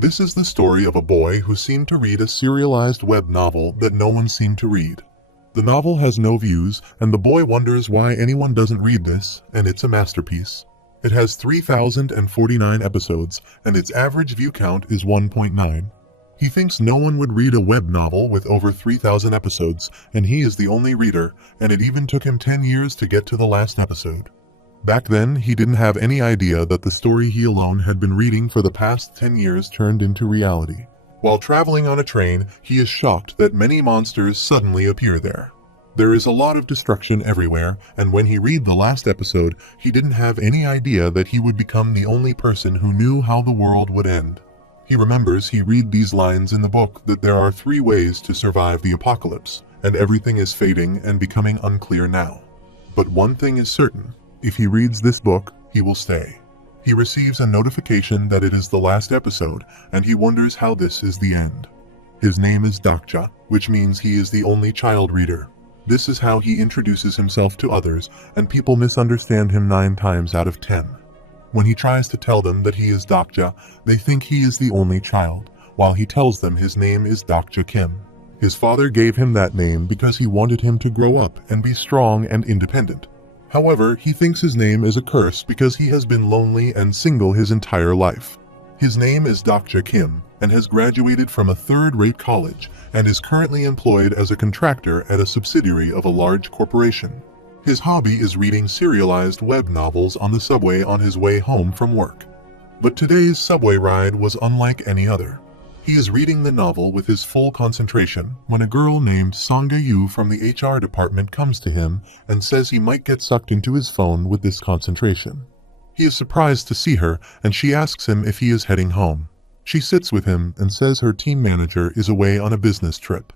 This is the story of a boy who seemed to read a serialized web novel that no one seemed to read. The novel has no views, and the boy wonders why anyone doesn't read this, and it's a masterpiece. It has 3,049 episodes, and its average view count is 1.9. He thinks no one would read a web novel with over 3,000 episodes, and he is the only reader, and it even took him 10 years to get to the last episode. Back then, he didn't have any idea that the story he alone had been reading for the past 10 years turned into reality. While traveling on a train, he is shocked that many monsters suddenly appear there. There is a lot of destruction everywhere, and when he read the last episode, he didn't have any idea that he would become the only person who knew how the world would end. He remembers he read these lines in the book that there are 3 ways to survive the apocalypse, and everything is fading and becoming unclear now. But one thing is certain. If he reads this book, he will stay. He receives a notification that it is the last episode, and he wonders how this is the end. His name is Dokja, which means he is the only child reader. This is how he introduces himself to others, and people misunderstand him 9 times out of 10. When he tries to tell them that he is Dokja, they think he is the only child, while he tells them his name is Dokja Kim. His father gave him that name because he wanted him to grow up and be strong and independent. However, he thinks his name is a curse because he has been lonely and single his entire life. His name is Dokja Kim and has graduated from a third-rate college and is currently employed as a contractor at a subsidiary of a large corporation. His hobby is reading serialized web novels on the subway on his way home from work. But today's subway ride was unlike any other. He is reading the novel with his full concentration when a girl named Sangha Yu from the HR department comes to him and says he might get sucked into his phone with this concentration. He is surprised to see her, and she asks him if he is heading home. She sits with him and says her team manager is away on a business trip.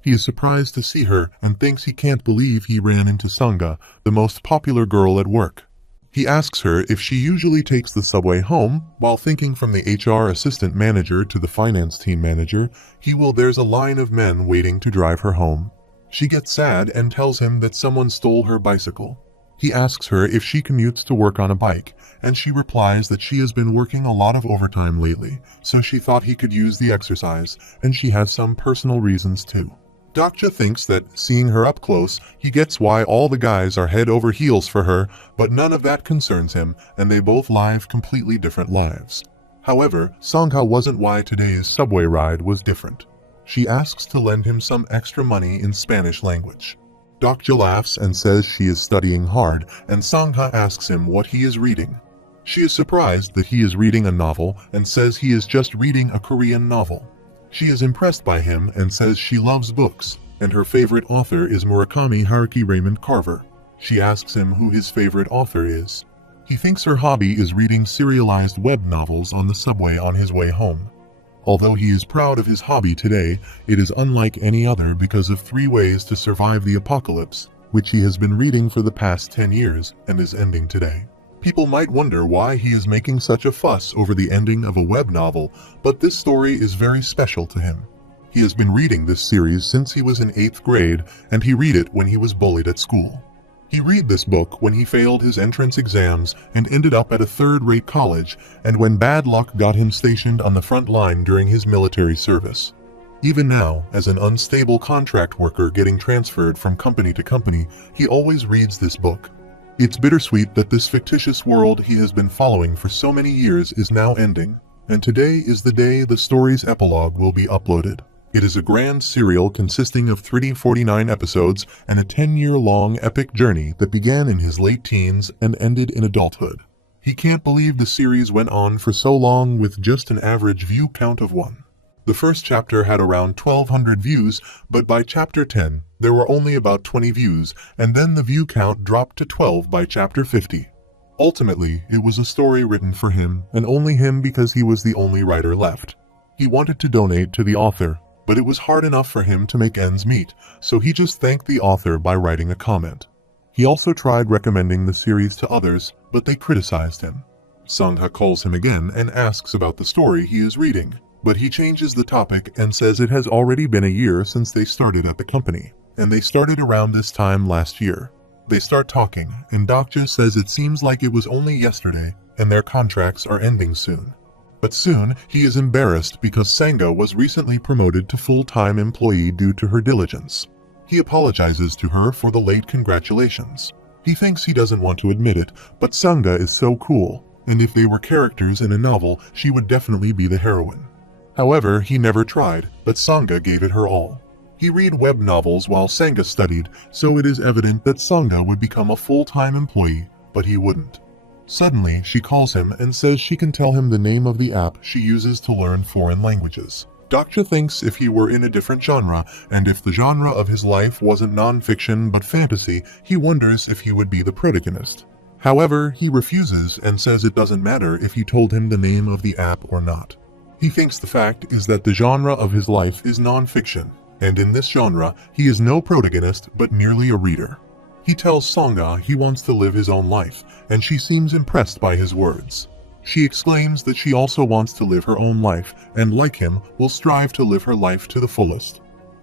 He is surprised to see her and thinks he can't believe he ran into Sangha, the most popular girl at work. He asks her if she usually takes the subway home, while thinking from the HR assistant manager to the finance team manager, there's a line of men waiting to drive her home. She gets sad and tells him that someone stole her bicycle. He asks her if she commutes to work on a bike, and she replies that she has been working a lot of overtime lately, so she thought he could use the exercise, and she has some personal reasons too. Dokja thinks that, seeing her up close, he gets why all the guys are head over heels for her, but none of that concerns him, and they both live completely different lives. However, Sangha wasn't why today's subway ride was different. She asks to lend him some extra money in Spanish language. Dokja laughs and says she is studying hard, and Sangha asks him what he is reading. She is surprised that he is reading a novel and says he is just reading a Korean novel. She is impressed by him and says she loves books, and her favorite author is Murakami Haruki Raymond Carver. She asks him who his favorite author is. He thinks her hobby is reading serialized web novels on the subway on his way home. Although he is proud of his hobby today, it is unlike any other because of 3 ways to survive the apocalypse, which he has been reading for the past 10 years and is ending today. People might wonder why he is making such a fuss over the ending of a web novel, but this story is very special to him. He has been reading this series since he was in 8th grade, and he read it when he was bullied at school. He read this book when he failed his entrance exams and ended up at a third-rate college, and when bad luck got him stationed on the front line during his military service. Even now, as an unstable contract worker getting transferred from company to company, he always reads this book. It's bittersweet that this fictitious world he has been following for so many years is now ending, and today is the day the story's epilogue will be uploaded. It is a grand serial consisting of 349 episodes and a 10-year-long epic journey that began in his late teens and ended in adulthood. He can't believe the series went on for so long with just an average view count of 1. The first chapter had around 1,200 views, but by chapter 10, there were only about 20 views, and then the view count dropped to 12 by chapter 50. Ultimately, it was a story written for him, and only him because he was the only writer left. He wanted to donate to the author, but it was hard enough for him to make ends meet, so he just thanked the author by writing a comment. He also tried recommending the series to others, but they criticized him. Sangha calls him again and asks about the story he is reading, but he changes the topic and says it has already been a year since they started at the company, and they started around this time last year. They start talking, and Dokja says it seems like it was only yesterday, and their contracts are ending soon. But soon, he is embarrassed because Sanga was recently promoted to full-time employee due to her diligence. He apologizes to her for the late congratulations. He thinks he doesn't want to admit it, but Sanga is so cool, and if they were characters in a novel, she would definitely be the heroine. However, he never tried, but Sanga gave it her all. He read web novels while Sanga studied, so it is evident that Sanga would become a full-time employee, but he wouldn't. Suddenly, she calls him and says she can tell him the name of the app she uses to learn foreign languages. Dokja thinks if he were in a different genre, and if the genre of his life wasn't non-fiction but fantasy, he wonders if he would be the protagonist. However, he refuses and says it doesn't matter if he told him the name of the app or not. He thinks the fact is that the genre of his life is non-fiction, and in this genre, he is no protagonist but merely a reader. He tells Sanga he wants to live his own life, and she seems impressed by his words. She exclaims that she also wants to live her own life, and like him, will strive to live her life to the fullest.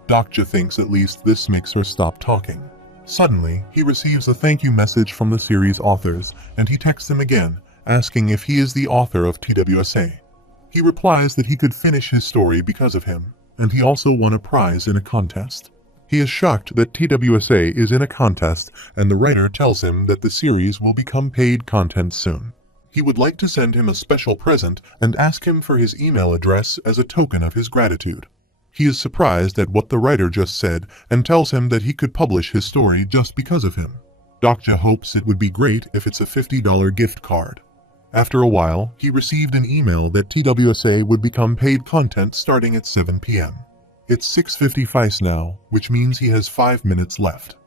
Dokja thinks at least this makes her stop talking. Suddenly, he receives a thank you message from the series authors, and he texts them again, asking if he is the author of TWSA. He replies that he could finish his story because of him, and he also won a prize in a contest. He is shocked that TWSA is in a contest, and the writer tells him that the series will become paid content soon. He would like to send him a special present and ask him for his email address as a token of his gratitude. He is surprised at what the writer just said and tells him that he could publish his story just because of him. Dokja hopes it would be great if it's a $50 gift card. After a while, he received an email that TWSA would become paid content starting at 7 p.m. It's 6:55 now, which means he has 5 minutes left.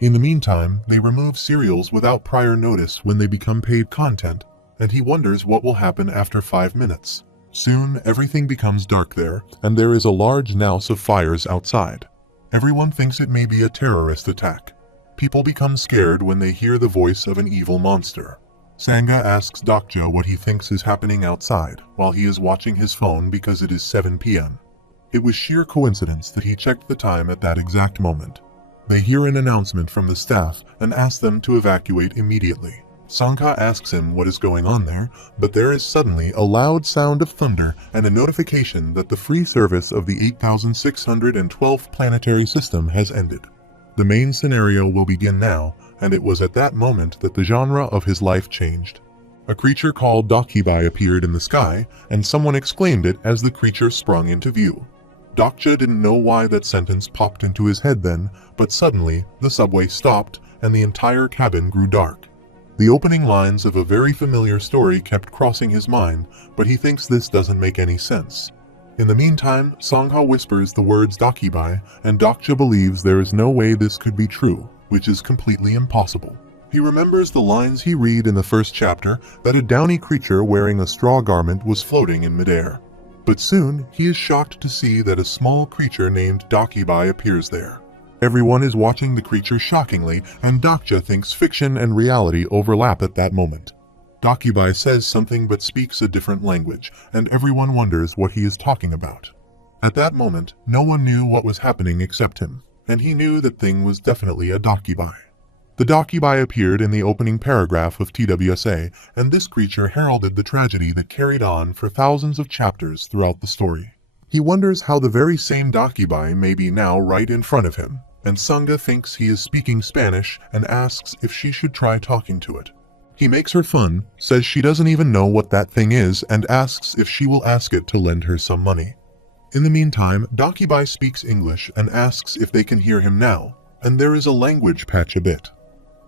In the meantime, they remove serials without prior notice when they become paid content, and he wonders what will happen after 5 minutes. Soon, everything becomes dark there, and there is a large nouse of fires outside. Everyone thinks it may be a terrorist attack. People become scared when they hear the voice of an evil monster. Sanga asks Dokja what he thinks is happening outside, while he is watching his phone because it is 7 p.m. It was sheer coincidence that he checked the time at that exact moment. They hear an announcement from the staff and ask them to evacuate immediately. Sanga asks him what is going on there, but there is suddenly a loud sound of thunder and a notification that the free service of the 8612th planetary system has ended. The main scenario will begin now, and it was at that moment that the genre of his life changed. A creature called Dokibai appeared in the sky, and someone exclaimed it as the creature sprung into view. Dokja didn't know why that sentence popped into his head then, but suddenly, the subway stopped, and the entire cabin grew dark. The opening lines of a very familiar story kept crossing his mind, but he thinks this doesn't make any sense. In the meantime, Sangha whispers the words Dokibai, and Dokja believes there is no way this could be true, which is completely impossible. He remembers the lines he read in the first chapter that a downy creature wearing a straw garment was floating in midair. But soon, he is shocked to see that a small creature named Dokibai appears there. Everyone is watching the creature shockingly, and Dokja thinks fiction and reality overlap at that moment. Dokibai says something but speaks a different language, and everyone wonders what he is talking about. At that moment, no one knew what was happening except him, and he knew that thing was definitely a Dokibai. The Dokibai appeared in the opening paragraph of TWSA, and this creature heralded the tragedy that carried on for thousands of chapters throughout the story. He wonders how the very same Dokibai may be now right in front of him, and Sanga thinks he is speaking Spanish and asks if she should try talking to it. He makes her fun, says she doesn't even know what that thing is, and asks if she will ask it to lend her some money. In the meantime, Dokibai speaks English and asks if they can hear him now, and there is a language patch a bit.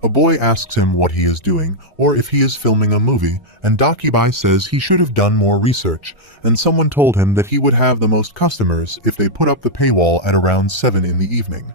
A boy asks him what he is doing, or if he is filming a movie, and Dokibai says he should have done more research, and someone told him that he would have the most customers if they put up the paywall at around 7 in the evening.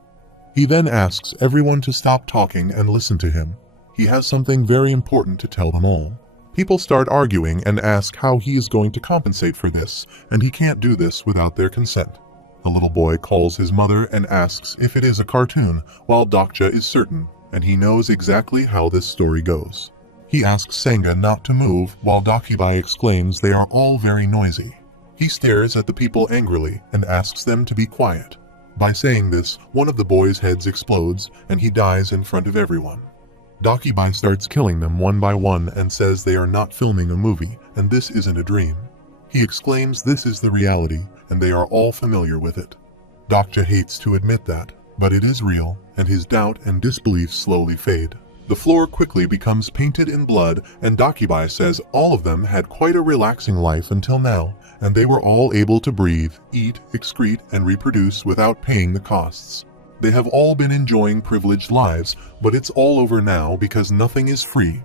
He then asks everyone to stop talking and listen to him. He has something very important to tell them all. People start arguing and ask how he is going to compensate for this, and he can't do this without their consent. The little boy calls his mother and asks if it is a cartoon, while Dokja is certain, and he knows exactly how this story goes. He asks Sanga not to move, while Dokibai exclaims they are all very noisy. He stares at the people angrily and asks them to be quiet. By saying this, one of the boys' heads explodes, and he dies in front of everyone. Dokibai starts killing them one by one and says they are not filming a movie, and this isn't a dream. He exclaims this is the reality, and they are all familiar with it. Dokja hates to admit that, but it is real, and his doubt and disbelief slowly fade. The floor quickly becomes painted in blood, and Dakibai says all of them had quite a relaxing life until now, and they were all able to breathe, eat, excrete, and reproduce without paying the costs. They have all been enjoying privileged lives, but it's all over now because nothing is free.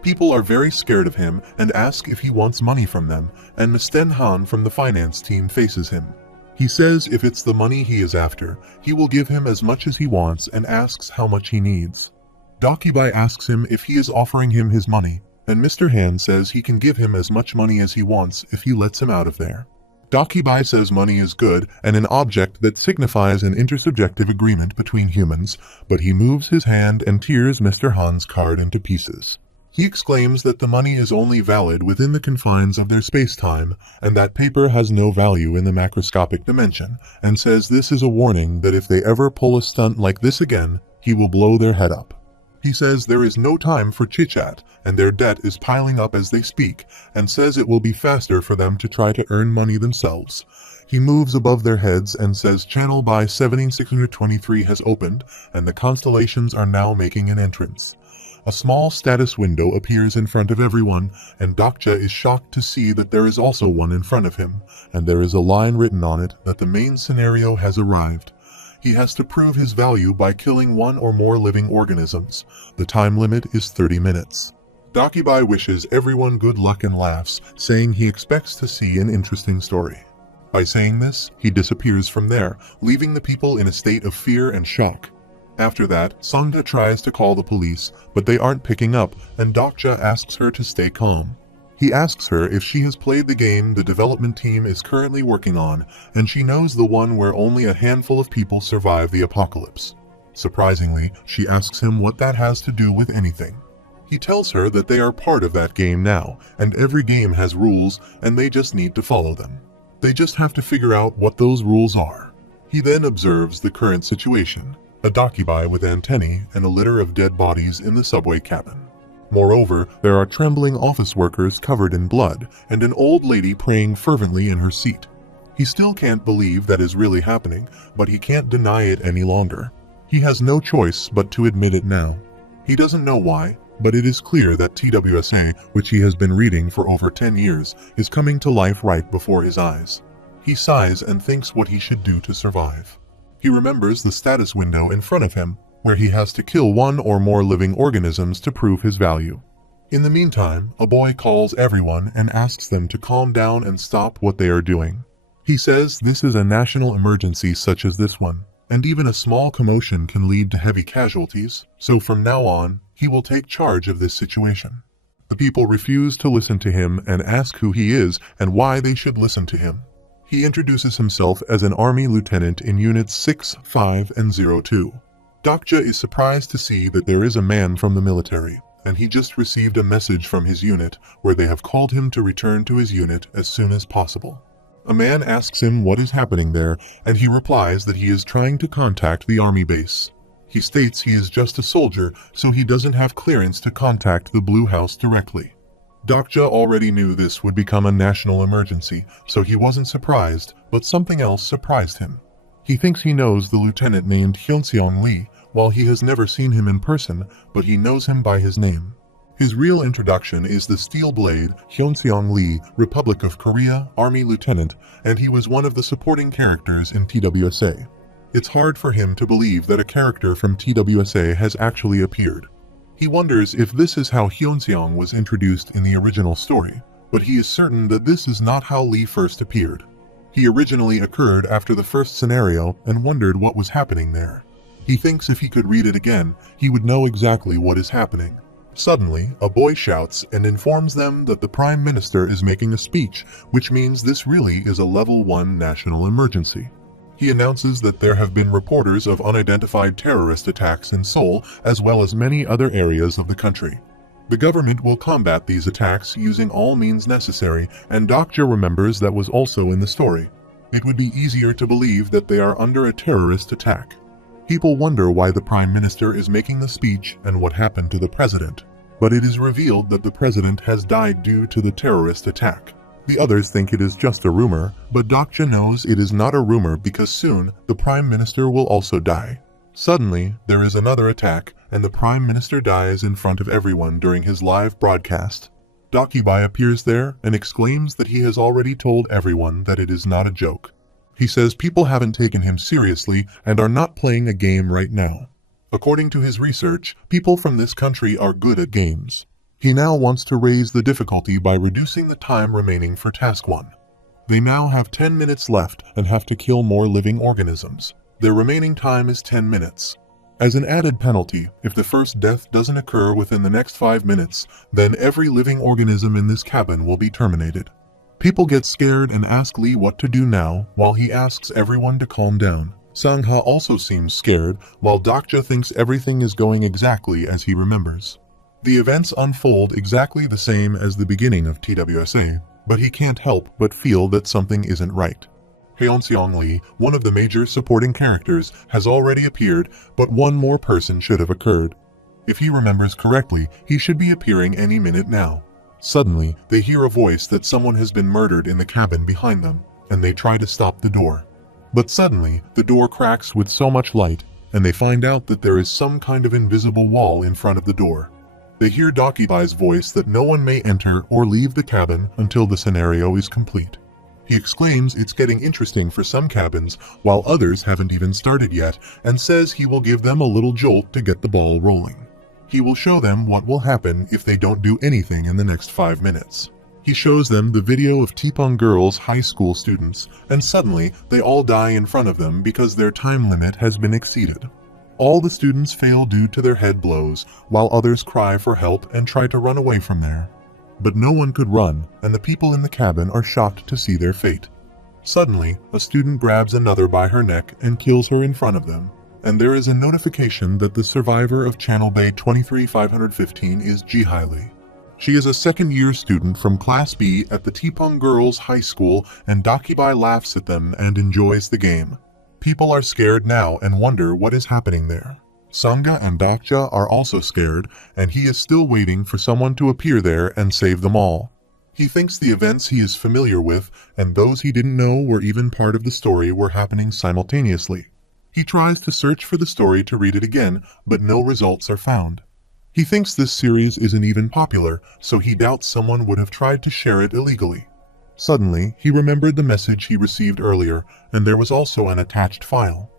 People are very scared of him and ask if he wants money from them, and Misten Han from the finance team faces him. He says if it's the money he is after, he will give him as much as he wants and asks how much he needs. Dakibai asks him if he is offering him his money, and Mr. Han says he can give him as much money as he wants if he lets him out of there. Dakibai says money is good and an object that signifies an intersubjective agreement between humans, but he moves his hand and tears Mr. Han's card into pieces. He exclaims that the money is only valid within the confines of their space-time, and that paper has no value in the macroscopic dimension, and says this is a warning that if they ever pull a stunt like this again, he will blow their head up. He says there is no time for chit-chat, and their debt is piling up as they speak, and says it will be faster for them to try to earn money themselves. He moves above their heads and says channel by 17623 has opened, and the constellations are now making an entrance. A small status window appears in front of everyone, and Dokja is shocked to see that there is also one in front of him, and there is a line written on it that the main scenario has arrived. He has to prove his value by killing one or more living organisms. The time limit is 30 minutes. Dakibai wishes everyone good luck and laughs, saying he expects to see an interesting story. By saying this, he disappears from there, leaving the people in a state of fear and shock. After that, Sangha tries to call the police, but they aren't picking up, and Dokja asks her to stay calm. He asks her if she has played the game the development team is currently working on, and she knows the one where only a handful of people survive the apocalypse. Surprisingly, she asks him what that has to do with anything. He tells her that they are part of that game now, and every game has rules, and they just need to follow them. They just have to figure out what those rules are. He then observes the current situation, a Dakibai with antennae and a litter of dead bodies in the subway cabin. Moreover, there are trembling office workers covered in blood, and an old lady praying fervently in her seat. He still can't believe that is really happening, but he can't deny it any longer. He has no choice but to admit it now. He doesn't know why, but it is clear that TWSA, which he has been reading for over 10 years, is coming to life right before his eyes. He sighs and thinks what he should do to survive. He remembers the status window in front of him, where he has to kill one or more living organisms to prove his value. In the meantime, a boy calls everyone and asks them to calm down and stop what they are doing. He says this is a national emergency such as this one, and even a small commotion can lead to heavy casualties, so from now on, he will take charge of this situation. The people refuse to listen to him and ask who he is and why they should listen to him. He introduces himself as an army lieutenant in units 6, 5, and 02. Dokja is surprised to see that there is a man from the military, and he just received a message from his unit where they have called him to return to his unit as soon as possible. A man asks him what is happening there, and he replies that he is trying to contact the army base. He states he is just a soldier, so he doesn't have clearance to contact the Blue House directly. Dokja already knew this would become a national emergency, so he wasn't surprised, but something else surprised him. He thinks he knows the lieutenant named Hyunseong Lee, while he has never seen him in person, but he knows him by his name. His real introduction is the Steel Blade Hyunseong Lee, Republic of Korea, Army Lieutenant, and he was one of the supporting characters in TWSA. It's hard for him to believe that a character from TWSA has actually appeared. He wonders if this is how Hyunseong was introduced in the original story, but he is certain that this is not how Lee first appeared. He originally occurred after the first scenario and wondered what was happening there. He thinks if he could read it again, he would know exactly what is happening. Suddenly, a boy shouts and informs them that the Prime Minister is making a speech, which means this really is a Level 1 national emergency. He announces that there have been reporters of unidentified terrorist attacks in Seoul as well as many other areas of the country. The government will combat these attacks using all means necessary, and Dokja remembers that was also in the story. It would be easier to believe that they are under a terrorist attack. People wonder why the Prime Minister is making the speech and what happened to the President, but it is revealed that the President has died due to the terrorist attack. The others think it is just a rumor, but Dokja knows it is not a rumor because soon the Prime Minister will also die. Suddenly, there is another attack, and the Prime Minister dies in front of everyone during his live broadcast. Dakibai appears there and exclaims that he has already told everyone that it is not a joke. He says people haven't taken him seriously and are not playing a game right now. According to his research, people from this country are good at games. He now wants to raise the difficulty by reducing the time remaining for Task 1. They now have 10 minutes left and have to kill more living organisms. Their remaining time is 10 minutes. As an added penalty, if the first death doesn't occur within the next 5 minutes, then every living organism in this cabin will be terminated. People get scared and ask Lee what to do now, while he asks everyone to calm down. Sangha also seems scared, while Dokja thinks everything is going exactly as he remembers. The events unfold exactly the same as the beginning of TWSA, but he can't help but feel that something isn't right. Hyeonseong Lee, one of the major supporting characters, has already appeared, but one more person should have occurred. If he remembers correctly, he should be appearing any minute now. Suddenly, they hear a voice that someone has been murdered in the cabin behind them, and they try to stop the door. But suddenly, the door cracks with so much light, and they find out that there is some kind of invisible wall in front of the door. They hear Dakibai's voice that no one may enter or leave the cabin until the scenario is complete. He exclaims it's getting interesting for some cabins, while others haven't even started yet, and says he will give them a little jolt to get the ball rolling. He will show them what will happen if they don't do anything in the next 5 minutes. He shows them the video of Tipong girls' high school students, and suddenly they all die in front of them because their time limit has been exceeded. All the students fail due to their head blows, while others cry for help and try to run away from there. But no one could run, and the people in the cabin are shocked to see their fate. Suddenly, a student grabs another by her neck and kills her in front of them, and there is a notification that the survivor of Channel Bay 23515 is Ji-Hai Lee. She is a second-year student from Class B at the Tipong Girls' High School, and Dakibai laughs at them and enjoys the game. People are scared now and wonder what is happening there. Sangha and Dokja are also scared, and he is still waiting for someone to appear there and save them all. He thinks the events he is familiar with and those he didn't know were even part of the story were happening simultaneously. He tries to search for the story to read it again, but no results are found. He thinks this series isn't even popular, so he doubts someone would have tried to share it illegally. Suddenly, he remembered the message he received earlier, and there was also an attached file.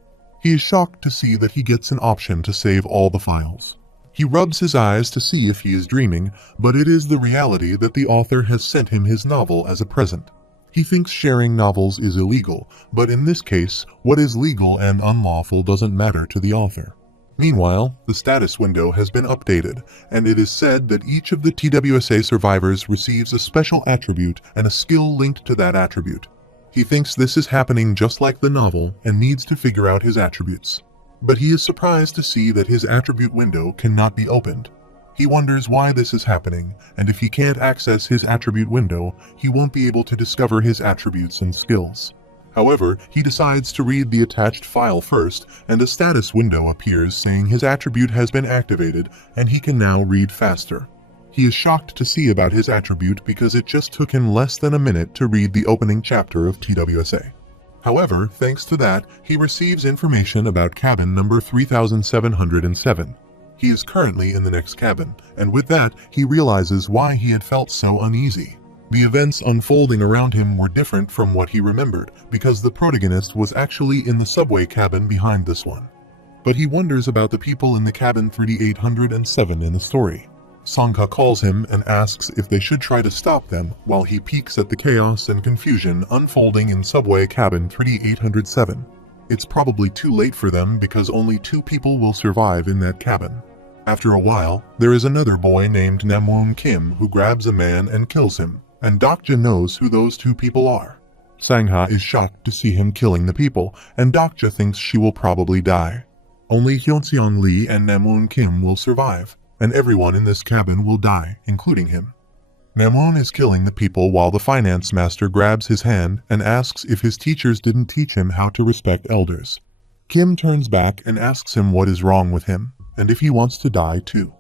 He is shocked to see that he gets an option to save all the files. He rubs his eyes to see if he is dreaming, but it is the reality that the author has sent him his novel as a present. He thinks sharing novels is illegal, but in this case, what is legal and unlawful doesn't matter to the author. Meanwhile, the status window has been updated, and it is said that each of the TWSA survivors receives a special attribute and a skill linked to that attribute. He thinks this is happening just like the novel and needs to figure out his attributes. But he is surprised to see that his attribute window cannot be opened. He wonders why this is happening, and if he can't access his attribute window, he won't be able to discover his attributes and skills. However, he decides to read the attached file first, and a status window appears saying his attribute has been activated and he can now read faster. He is shocked to see about his attribute because it just took him less than a minute to read the opening chapter of TWSA. However, thanks to that, he receives information about cabin number 3707. He is currently in the next cabin, and with that, he realizes why he had felt so uneasy. The events unfolding around him were different from what he remembered, because the protagonist was actually in the subway cabin behind this one. But he wonders about the people in the cabin 3807 in the story. Sangha calls him and asks if they should try to stop them while he peeks at the chaos and confusion unfolding in subway cabin 3807. It's probably too late for them because only 2 people will survive in that cabin. After a while, there is another boy named Namwoon Kim who grabs a man and kills him, and Dokja knows who those 2 people are. Sangha is shocked to see him killing the people, and Dokja thinks she will probably die. Only Hyeonseong Lee and Namwoon Kim will survive, and everyone in this cabin will die, including him. Namwoon is killing the people while the finance master grabs his hand and asks if his teachers didn't teach him how to respect elders. Kim turns back and asks him what is wrong with him, and if he wants to die too.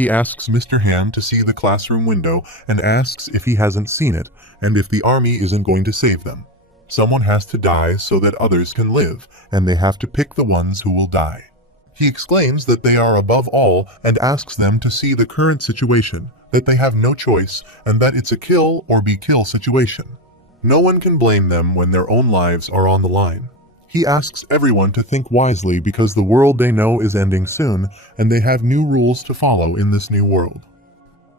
He asks Mr. Han to see the classroom window and asks if he hasn't seen it and if the army isn't going to save them. Someone has to die so that others can live, and they have to pick the ones who will die. He exclaims that they are above all and asks them to see the current situation, that they have no choice, and that it's a kill or be kill situation. No one can blame them when their own lives are on the line. He asks everyone to think wisely because the world they know is ending soon, and they have new rules to follow in this new world.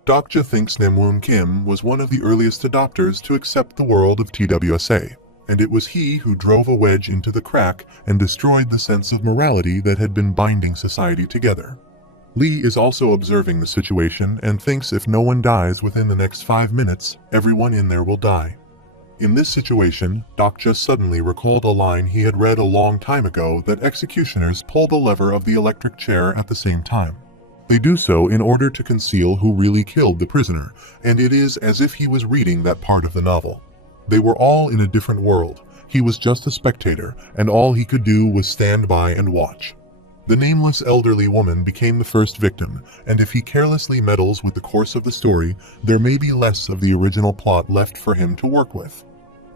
Dokja thinks Namwoon Kim was one of the earliest adopters to accept the world of TWSA, and it was he who drove a wedge into the crack and destroyed the sense of morality that had been binding society together. Lee is also observing the situation and thinks if no one dies within the next 5 minutes, everyone in there will die. In this situation, Dokja suddenly recalled a line he had read a long time ago that executioners pull the lever of the electric chair at the same time. They do so in order to conceal who really killed the prisoner, and it is as if he was reading that part of the novel. They were all in a different world. He was just a spectator, and all he could do was stand by and watch. The nameless elderly woman became the first victim, and if he carelessly meddles with the course of the story, there may be less of the original plot left for him to work with.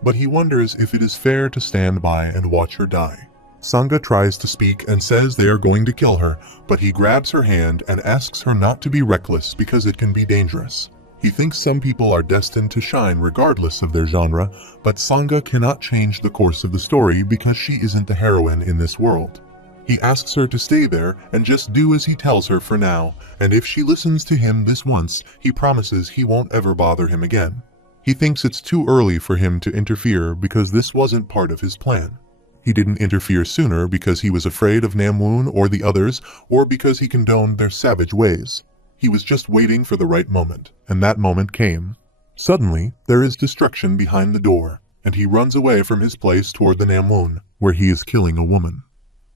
But he wonders if it is fair to stand by and watch her die. Sangha tries to speak and says they are going to kill her, but he grabs her hand and asks her not to be reckless because it can be dangerous. He thinks some people are destined to shine regardless of their genre, but Sangha cannot change the course of the story because she isn't the heroine in this world. He asks her to stay there and just do as he tells her for now, and if she listens to him this once, he promises he won't ever bother him again. He thinks it's too early for him to interfere because this wasn't part of his plan. He didn't interfere sooner because he was afraid of Namwoon or the others, or because he condoned their savage ways. He was just waiting for the right moment, and that moment came. Suddenly, there is destruction behind the door, and he runs away from his place toward the Namwoon, where he is killing a woman.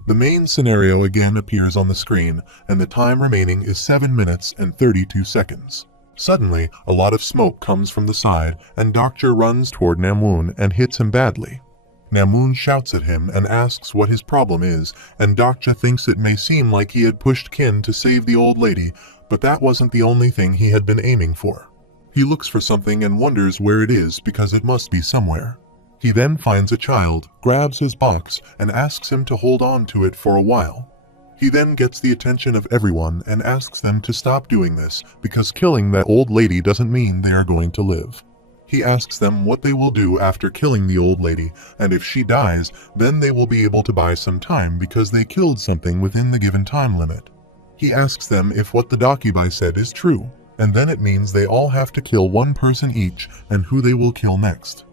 The main scenario again appears on the screen, and the time remaining is 7 minutes and 32 seconds. Suddenly, a lot of smoke comes from the side, and Dokja runs toward Namwoon and hits him badly. Namwoon shouts at him and asks what his problem is, and Dokja thinks it may seem like he had pushed Kin to save the old lady, but that wasn't the only thing he had been aiming for. He looks for something and wonders where it is because it must be somewhere. He then finds a child, grabs his box, and asks him to hold on to it for a while. He then gets the attention of everyone and asks them to stop doing this because killing that old lady doesn't mean they are going to live. He asks them what they will do after killing the old lady, and if she dies, then they will be able to buy some time because they killed something within the given time limit. He asks them if what the Dakibai said is true, and then it means they all have to kill one person each and who they will kill next.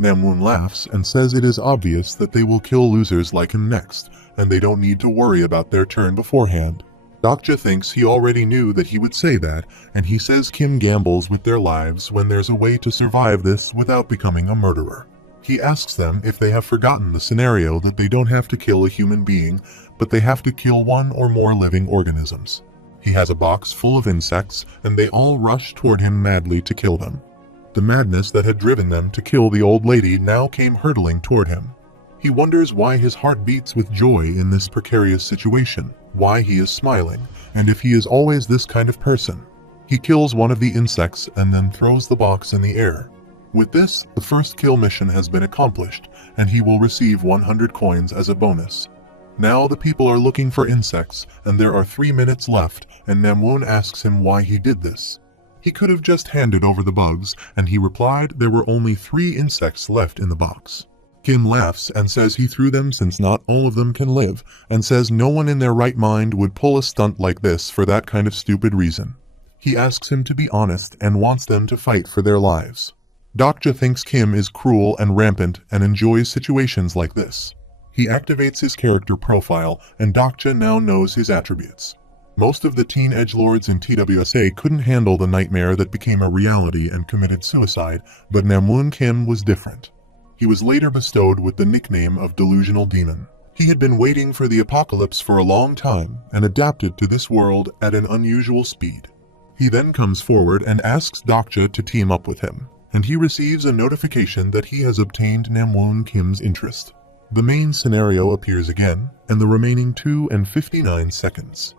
Namwoon laughs and says it is obvious that they will kill losers like him next, and they don't need to worry about their turn beforehand. Dokja thinks he already knew that he would say that, and he says Kim gambles with their lives when there's a way to survive this without becoming a murderer. He asks them if they have forgotten the scenario that they don't have to kill a human being, but they have to kill one or more living organisms. He has a box full of insects, and they all rush toward him madly to kill them. The madness that had driven them to kill the old lady now came hurtling toward him. He wonders why his heart beats with joy in this precarious situation, why he is smiling, and if he is always this kind of person. He kills one of the insects and then throws the box in the air. With this, the first kill mission has been accomplished, and he will receive 100 coins as a bonus. Now the people are looking for insects, and there are 3 minutes left, and Namwoon asks him why he did this. He could have just handed over the bugs, and he replied there were only 3 insects left in the box. Kim laughs and says he threw them since not all of them can live, and says no one in their right mind would pull a stunt like this for that kind of stupid reason. He asks him to be honest and wants them to fight for their lives. Dokja thinks Kim is cruel and rampant and enjoys situations like this. He activates his character profile, and Dokja now knows his attributes. Most of the teen edgelords in TWSA couldn't handle the nightmare that became a reality and committed suicide, but Namwoon Kim was different. He was later bestowed with the nickname of Delusional Demon. He had been waiting for the apocalypse for a long time and adapted to this world at an unusual speed. He then comes forward and asks Dokja to team up with him, and he receives a notification that he has obtained Namwoon Kim's interest. The main scenario appears again, and the remaining 2 and 59 seconds.